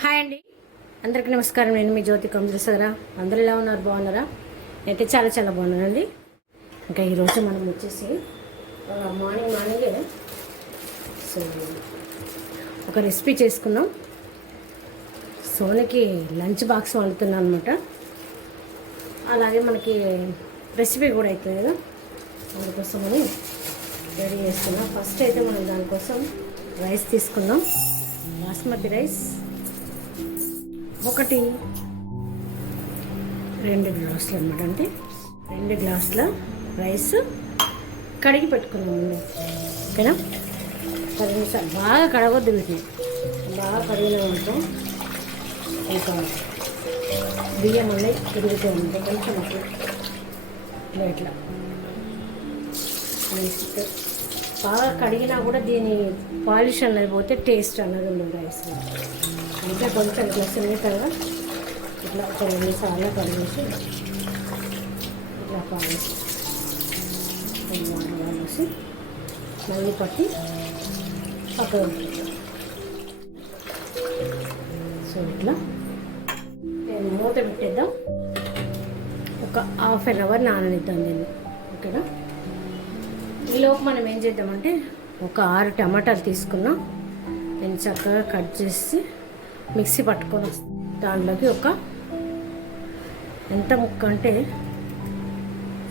Hi అండి. అందరికీ నమస్కారం. నేను మీ జ్యోతి కంప్యూటర్సరా అందరు ఎలా ఉన్నారు? బాగున్నారా? అయితే చాలా చాలా బాగున్నానండి. ఇంకా ఈరోజు మనం వచ్చేసి మార్నింగ్ మార్నింగే సో ఒక రెసిపీ చేసుకున్నాం. సోనికి లంచ్ బాక్స్ వండుతున్నాను అనమాట అలాగే మనకి రెసిపీ కూడా అవుతుంది కదా. అందుకోసమని రెడీ చేస్తున్నాం ఫస్ట్ అయితే మనం దానికోసం రైస్ తీసుకుందాం. బాస్మతి రైస్ ఒకటి. రెండు గ్లాసులు అనమాట అంటే. రెండు గ్లాసుల రైస్ కడిగి పెట్టుకున్నామండి ఓకేనా? పది నిమిషాలు. బాగా కడగొద్దు వీటిని. బాగా కడిగిన ఉంటాం ఇంకా బియ్యం అన్నీ తిరుగుతూ ఉంటాయి కొంచెం అట్లా ఇట్లా వేస్తే బాగా కడిగినా కూడా దీని పాలిష్ అన్నది పోతే టేస్ట్ అన్నది ఉండదు రైస్ ఇట్లా కొంచెం ఇట్లా సున్నితంగా ఇట్లా ఒక రెండు సార్లు కలిగేసి ఇట్లా పాలేసి కలిసి మళ్ళీ పట్టి పక్కన సో ఇట్లా నేను మూత పెట్టేద్దాం. ఒక హాఫ్ అన్ అవర్ నాననిద్దాం నేను ఓకేనా? ఈలోపు మనం ఏం చేద్దామంటే ఒక ఆరు టమాటాలు తీసుకున్నాం. నేను చక్కగా కట్ చేసి మిక్సీ పట్టుకొని వస్తాను దాంట్లోకి ఒక ఎంత ముక్క అంటే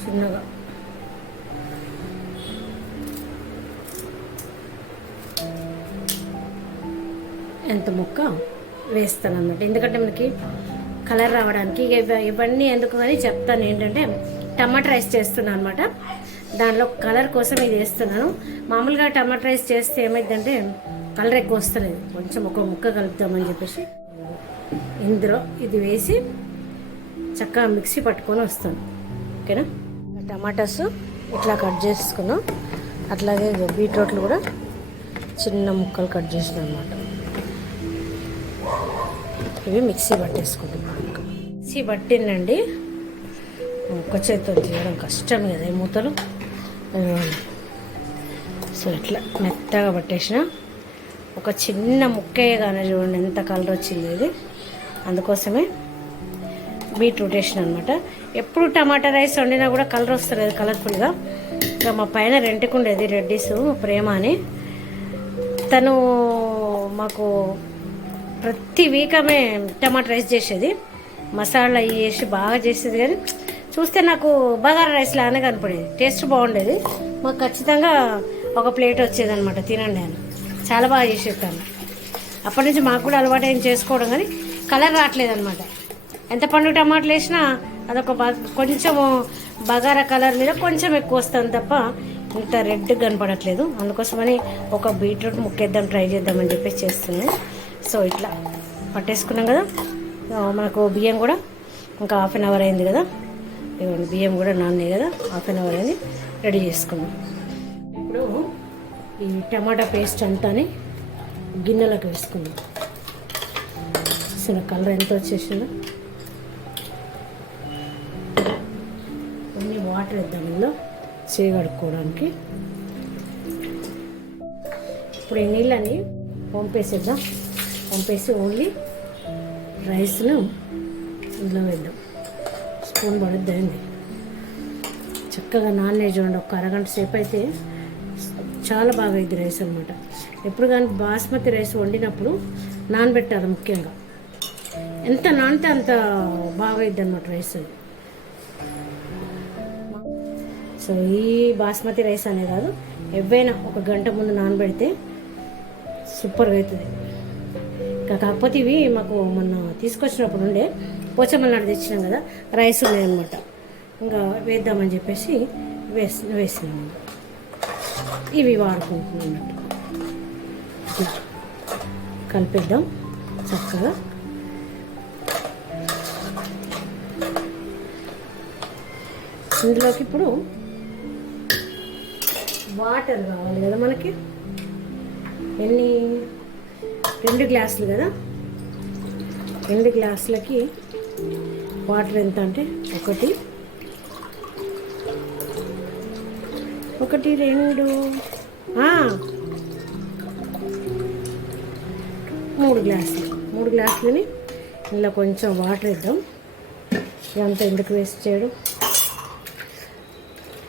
చిన్నగా. ఎంత ముక్క వేస్తాను అన్నమాట ఎందుకంటే మనకి కలర్ రావడానికి ఇవన్నీ ఎందుకు అని చెప్తాను. ఏంటంటే టమాటా రైస్ చేస్తున్నాను అనమాట దానిలో కలర్ కోసం ఇది వేస్తున్నాను. మామూలుగా టమాటా రైస్ చేస్తే ఏమైందంటే కలర్ ఎక్కువ వస్తలేదు. కొంచెం ఒక ముక్క కలుపుతామని చెప్పేసి ఇందులో ఇది వేసి చక్కగా మిక్సీ పట్టుకొని వస్తాను. ఓకేనా? టమాటాస్ ఇట్లా కట్ చేసుకున్నాం. అట్లాగే బీట్రూట్లు కూడా చిన్న ముక్కలు కట్ చేసిన అనమాట ఇవి మిక్సీ పట్టేసుకుంటున్నాం మిక్సీ పట్టిందండి. ఒక్క చేతితో తీయడం కష్టం కదా ఈ మూతలు. సో ఇట్లా మెత్తగా పట్టేసిన. ఒక చిన్న ముక్కేయగానే చూడండి ఎంత కలర్ వచ్చింది ఇది. అందుకోసమే బీట్రూట్ వేసిన అనమాట ఎప్పుడు టమాటా రైస్ వండినా కూడా కలర్ వస్తుంది కలర్ఫుల్గా. ఇంకా మా పైన రెంట్కి ఉండేది రెడ్డిస్ ప్రేమ అని తను మాకు ప్రతి వీక్ ఆమె టమాటా రైస్ చేసేది. మసాలా అవి వేసి బాగా చేసేది కానీ చూస్తే నాకు బగారా రైస్ లానే కనపడేది. టేస్ట్ బాగుండేది. మాకు ఖచ్చితంగా ఒక ప్లేట్ వచ్చేది అనమాట తినండి అని. చాలా బాగా చేసేస్తాను అప్పటి నుంచి మాకు కూడా అలవాటు ఏం చేసుకోవడం కానీ కలర్ రావట్లేదు అనమాట ఎంత పండు టమాటాలు వేసినా అదొక కొంచెము బగారా కలర్ మీద కొంచెం ఎక్కువ వస్తుంది తప్ప ఇంత రెడ్ కనపడట్లేదు. అందుకోసమని ఒక బీట్రూట్ ముక్కేద్దాం ట్రై చేద్దామని చెప్పేసి చేస్తున్నాను. సో ఇట్లా పట్టేసుకున్నాం కదా. మనకు బియ్యం కూడా ఇంకా హాఫ్ అన్ అవర్ అయింది కదా. ఇవ్వండి బియ్యం కూడా నాన్నాయి కదా. హాఫ్ అన్ అవర్ అయింది. రెడీ చేసుకున్నాం. ఈ టమాటా పేస్ట్ అంతాని గిన్నెలకు వేసుకుందాం. చూసిన కలర్ ఎంత వచ్చేసిందో. కొన్ని వాటర్ వేద్దాం ఇందులో. చేయగడుక్కోవడానికి ఇప్పుడు ఈ నీళ్ళని పంపేసేద్దాం. పంపేసి ఓన్లీ రైస్ను ఇందులో వేద్దాం. స్పూన్ పడుద్ది చక్కగా నాన్నే చూడండి ఒక అరగంట సేపు అయితే చాలా బాగా ఇది రైస్ అనమాట ఎప్పుడు కానీ బాస్మతి రైస్ వండినప్పుడు నానబెట్టాలి ముఖ్యంగా. ఎంత నానితే అంత బాగా అయింది అనమాట రైస్ అది. సో ఈ బాస్మతి రైస్ అనే కాదు ఎవైనా ఒక గంట ముందు నానబెడితే సూపర్గా అవుతుంది ఇంకా కాకపోతే ఇవి మాకు మొన్న తీసుకొచ్చినప్పుడు ఉండే పోచమల్నాడు తెచ్చినాం కదా రైస్ ఉన్నాయన్నమాట ఇంకా వేద్దామని చెప్పేసి వేసి వేసినాము ఇవి వాడుకుంటున్నాం అన్నట్టు కలిపేద్దాం చక్కగా. ఇందులోకి ఇప్పుడు వాటర్ కావాలి కదా మనకి? ఎన్ని? రెండు గ్లాసులు కదా? రెండు గ్లాసులకి వాటర్ ఎంత అంటే ఒకటి. ఒకటి రెండు మూడు గ్లాసులు మూడు గ్లాసులని ఇందులో కొంచెం వాటర్ ఇద్దాం ఇదంతా ఎందుకు వేస్ట్ చేయడం?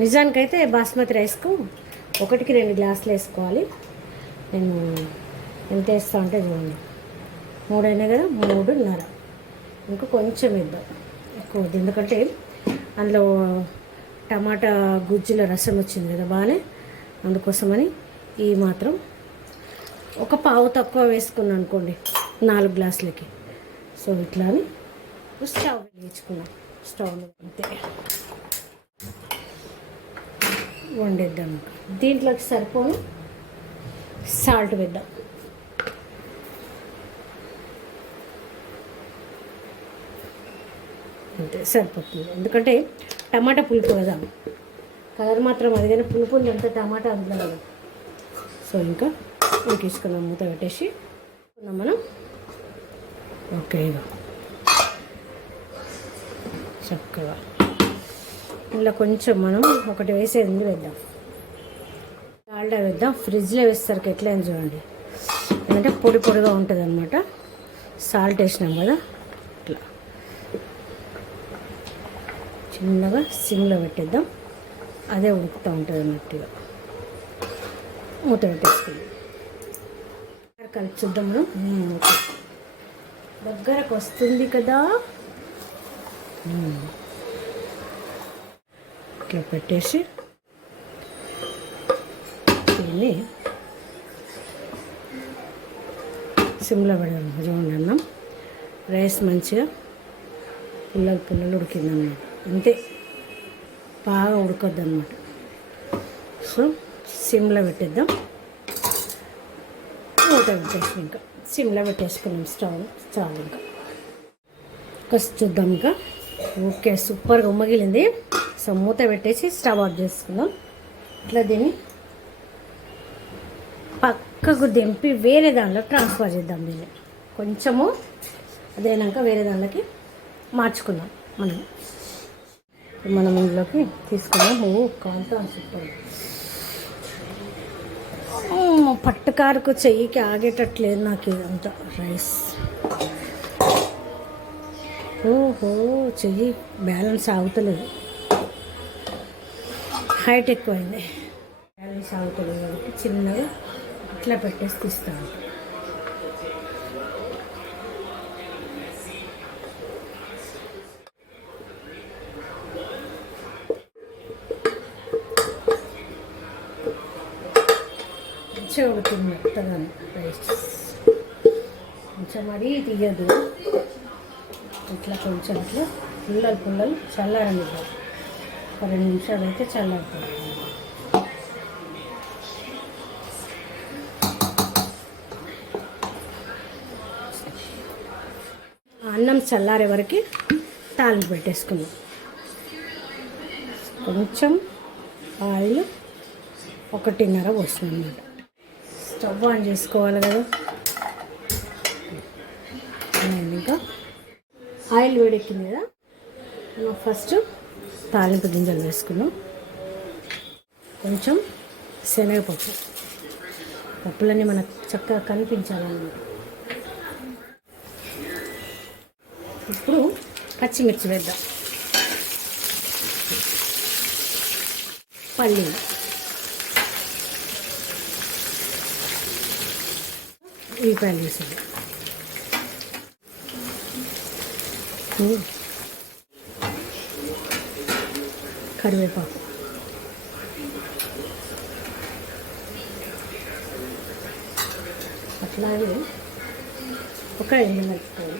నిజానికైతే బాస్మతి రైస్కు ఒకటికి రెండు గ్లాసులు వేసుకోవాలి. నేను ఎంత వేస్తా అంటే చూడండి. మూడు అయినాయి కదా? మూడున్నర. ఇంకా కొంచెం ఇద్దాం ఎక్కువ ఎందుకంటే అందులో టమాటా గుజ్జుల రసం వచ్చింది కదా బాగానే? అందుకోసమని ఈ మాత్రం ఒక పావు తక్కువ వేసుకున్నాను అనుకోండి నాలుగు గ్లాసులకి. సో ఇట్లా అని స్టవ్ వేయించుకున్నాం స్టవ్ అంతే. వండేద్దాం దీంట్లోకి సరిపోను సాల్ట్ వేద్దాం. అంతే సరిపోతుంది. ఎందుకంటే టమాటా పులుపు కదా. కలర్ మాత్రం అది కానీ పులుపు ఉంది అంత టమాటా అందులో కదా. సో ఇంకా ఉడికించుకున్నాం మూత పెట్టేసి ఉన్నాం మనం. ఓకే చక్కగా. ఇలా కొంచెం మనం ఒకటి వేసేది ఉంది వేద్దాం. డాల్డా వేద్దాం. ఫ్రిడ్జ్లో వేసేసరికి ఎట్లా అని చూడండి. ఎందుకంటే పొడి పొడిగా ఉంటుంది అనమాట సాల్ట్ వేసినాం కదా. చిన్నగా సిమ్లో పెట్టేద్దాం. అదే ఉడుకుతూ ఉంటుంది అన్నట్టుగా మూత పెట్టేసుకుందాం. కలిపి చూద్దాం మనం. దగ్గరకు వస్తుంది కదా. ఓకే ఇట్లా పెట్టేసి. దీన్ని సిమ్లో పెడదాం. చూడండి అన్నం. రైస్ మంచిగా పుల్లలు పుల్లలు ఉడికిందన్నమాట. అంతే బాగా ఉడకొద్దు అనమాట సో సిమ్లో పెట్టేద్దాం. మూత పెట్టేసి ఇంకా. సిమ్లో పెట్టేసుకున్నాం స్టవ్. చాలు ఇంకా. ఫస్ట్ చూద్దాం ఇంకా. ఓకే సూపర్గా ఉమ్మగిలింది. సో మూత పెట్టేసి స్టవ్ ఆఫ్ చేసుకుందాం. ఇట్లా దీన్ని పక్కకు దింపి వేరే దానిలో ట్రాన్స్ఫర్ చేద్దాం దీన్ని. కొంచెము అదేనాక వేరే దానిలోకి మార్చుకుందాం మనం. మనం ఇందులోకి తీసుకున్నాం ఓ కాంతా సూపర్ పట్టుకారుకు చెయ్యికి ఆగేటట్లేదు నాకు ఇదంతా. రైస్. ఓహో చెయ్యి బ్యాలెన్స్ ఆగుతలేదు. హైట్ ఎక్కువైంది బ్యాలెన్స్ ఆగుతలేదు కాబట్టి చిన్నగా ఇట్లా పెట్టేసి తీస్తాను. మంచిగా ఉడుతుంది మెత్తగా రైస్ కొంచెం మరీ తీయదు. ఇట్లా కొంచెం ఇట్లా పుల్లలు పుల్లలు చల్లారనిద్దాం ఒక రెండు నిమిషాలు అయితే చల్లారుతుంది అన్నం చల్లారే వరకు తాలింపు పెట్టేసుకుందాం. కొంచెం ఆయిల్ ఒకటిన్నర పోస్తుంది అన్నమాట. స్టవ్ ఆన్ చేసుకోవాలి కదా. ఇంకా ఆయిల్ వేడెక్కింది కదా. మనం ఫస్ట్ తాలింపు గింజలు వేసుకున్నాం కొంచెం శనగపప్పు. పప్పులన్నీ మనకు చక్కగా కనిపించాలన్నమాట. ఇప్పుడు పచ్చిమిర్చి వేద్దాం. పల్లీలు. ఉల్లిపాయలు వేసేది కరివేపాకు. అట్లాగే ఒక ఎండుమిరపకాయలు.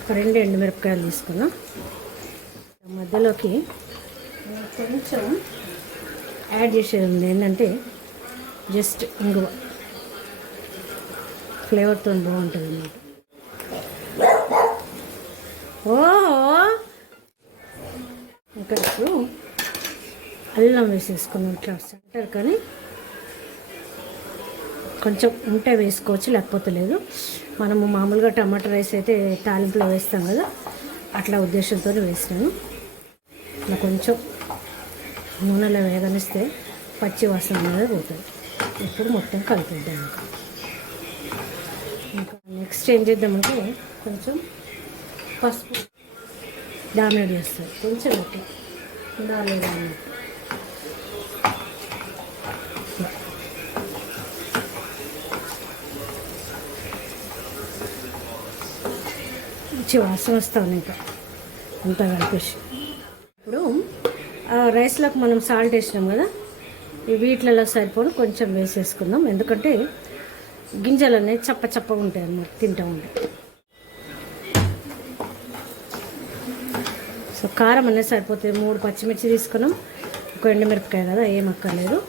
ఒక రెండు ఎండుమిరపకాయలు తీసుకున్నా మధ్యలోకి కొంచెం యాడ్ చేసేది ఉంది. ఏంటంటే జస్ట్ ఇంగువ. ఫ్లేవర్తో బాగుంటుంది అన్నమాట ఓ ఇంకా ఇప్పుడు అల్లం వేసేసుకున్నాం ఇట్లా సెంటర్ కానీ కొంచెం ఉంటే వేసుకోవచ్చు లేకపోతే లేదు. మనము మామూలుగా టమాటా రైస్ అయితే తాలింపులో వేస్తాం కదా అట్లా ఉద్దేశంతో వేసినాను ఇలా కొంచెం నూనెలో వేగనిస్తే పచ్చి వాసన అనేది పోతుంది. ఇప్పుడు మొత్తం కలిపిద్దాం. ఇంకా నెక్స్ట్ ఏం చేద్దామంటే కొంచెం పసుపు డామినేట్ చేస్తారు. కొంచెం ఒకటి. డామినేట్. మంచి వాసన వస్తుంది ఇంకా. అంతా కలిపేసి. ఇప్పుడు రైస్లోకి మనం సాల్ట్ వేసినాం కదా? ఈ వీటిలలో సరిపోను కొంచెం వేసేసుకుందాం. ఎందుకంటే గింజలు అనేది చప్ప చప్పగా ఉంటాయి అన్నమాట తింటూ ఉంటాయి. సో కారం అనేది సరిపోతుంది. మూడు పచ్చిమిర్చి తీసుకున్నాం. ఒక ఎండుమిరపకాయ కదా ఏం అక్కర్లేదు.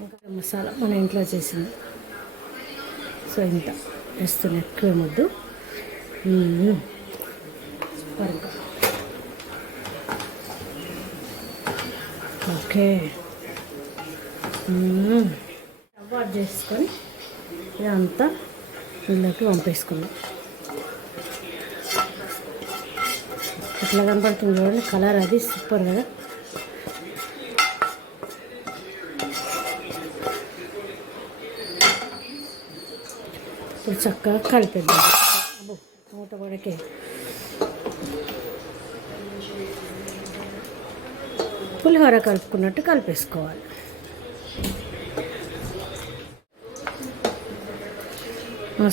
ఇంకా మసాలా మన ఇంట్లో చేసింది సో ఇంత. వేస్తున్నాయి ఎక్కువ ముద్దు. ఓకే. మ్మ్. చేసుకొని ఇదంతా ఇళ్ళకి పంపేసుకుందాం ఇట్లా కనపడుతుంది చూడండి కలర్ అది సూపర్ కదా. ఇప్పుడు చక్కగా కలిపేద్దాం. మూట కొడకే పులిహోర కలుపుకున్నట్టు కలిపేసుకోవాలి.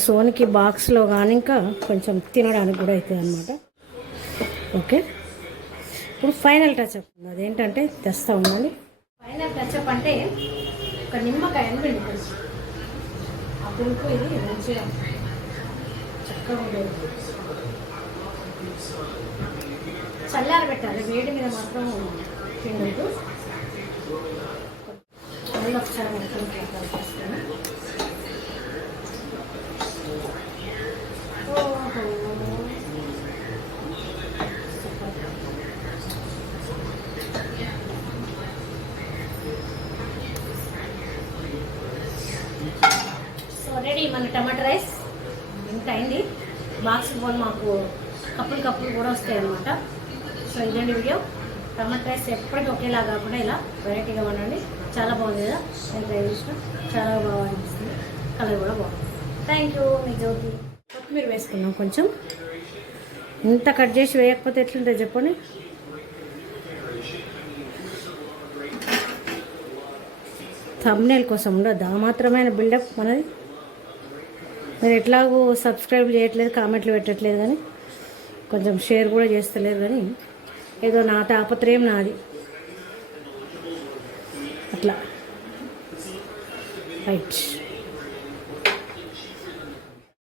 సోనికి బాక్స్లో కానీ ఇంకా కొంచెం తినడానికి కూడా అవుతుంది అనమాట ఓకే? ఇప్పుడు ఫైనల్ టచ్అప్ ఉంది అదేంటంటే తెస్తా ఉండండి. ఫైనల్ టచ్అప్ అంటే ఒక నిమ్మకాయను పిండుతుంది ఆ పులుపు ఇది మంచిగా చక్కగా ఉండేది. చల్లారబెట్టాలి. వేడి మీద మాత్రం పిండదు మళ్ళీ ఒకసారి మొత్తం కలిపేస్తాను ఓహో సో రెడీ మన టమాటా రైస్ ఇంత అయింది. బాక్స్ పోన్ మాకు కప్పులు కప్పులు కూడా వస్తాయి అనమాట సో ఇదండి వీడియో. టమాటా రైస్ ఎప్పటికీ ఒకేలా కాకుండా ఇలా వెరైటీగా వండండి. చాలా బాగుంది కదా? నేను ట్రై చేసిన. చాలా బాగా అనిపిస్తుంది. కలర్ కూడా బాగుంది. థ్యాంక్ యూ మీ జ్యోతి. కొత్తిమీర వేసుకున్నాం కొంచెం. ఇంత కట్ చేసి వేయకపోతే ఎట్లుంటుంది చెప్పండి? తమ్నేల్ కోసం ఉండదు ఆ మాత్రమైన బిల్డప్ మనది? మీరు ఎట్లాగో సబ్స్క్రైబ్ చేయట్లేదు కామెంట్లు పెట్టట్లేదు కానీ కొంచెం షేర్ కూడా చేస్తలేదు కానీ ఏదో నా తాపత్రయం నాది. అట్లా. రైట్